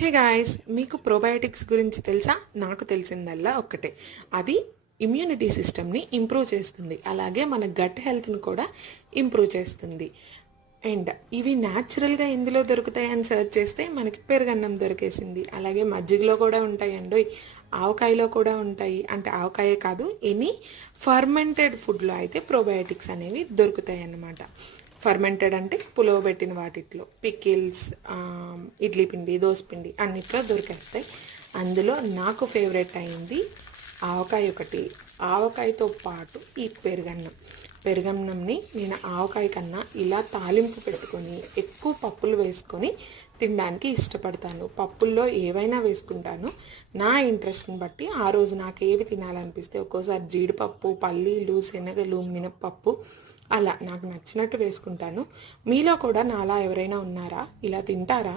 Hey guys, మీకు probiotics గురించి తెలుసా? నాకు తెలిసిందల్లా ఒక్కటే, అది ఇమ్యూనిటీ సిస్టమ్ని ఇంప్రూవ్ చేస్తుంది, అలాగే మన గట్ హెల్త్ని కూడా ఇంప్రూవ్ చేస్తుంది. అండ్ ఇవి న్యాచురల్గా ఎందులో దొరుకుతాయని సెర్చ్ చేస్తే మనకి పెరుగన్నం దొరికేసింది. అలాగే మజ్జిగలో కూడా ఉంటాయండి, ఆవకాయలో కూడా ఉంటాయి. అంటే ఆవకాయే కాదు, ఎనీ ఫర్మెంటెడ్ ఫుడ్లో అయితే ప్రోబయోటిక్స్ అనేవి దొరుకుతాయి అన్నమాట. ఫర్మెంటెడ్ అంటే పులవబెట్టిన వాటిట్లో పికిల్స్, ఇడ్లీ పిండి, దోశ పిండి అన్నిట్లో దొరికేస్తాయి. అందులో నాకు ఫేవరెట్ అయింది ఆవకాయ ఒకటి. ఆవకాయతో పాటు ఈ పెరుగన్నంని నేను ఆవకాయ కన్నా ఇలా తాలింపు పెట్టుకొని ఎక్కువ పప్పులు వేసుకొని తినడానికి ఇష్టపడతాను. పప్పుల్లో ఏవైనా వేసుకుంటాను నా ఇంట్రెస్ట్ని బట్టి. ఆ రోజు నాకు ఏవి తినాలనిపిస్తే ఒక్కోసారి జీడిపప్పు, పల్లీలు, శనగలు, మినప్పప్పు అలా నాకు నచ్చినట్టు వేసుకుంటాను. మీలో కూడా నాలా ఎవరైనా ఉన్నారా? ఇలా తింటారా?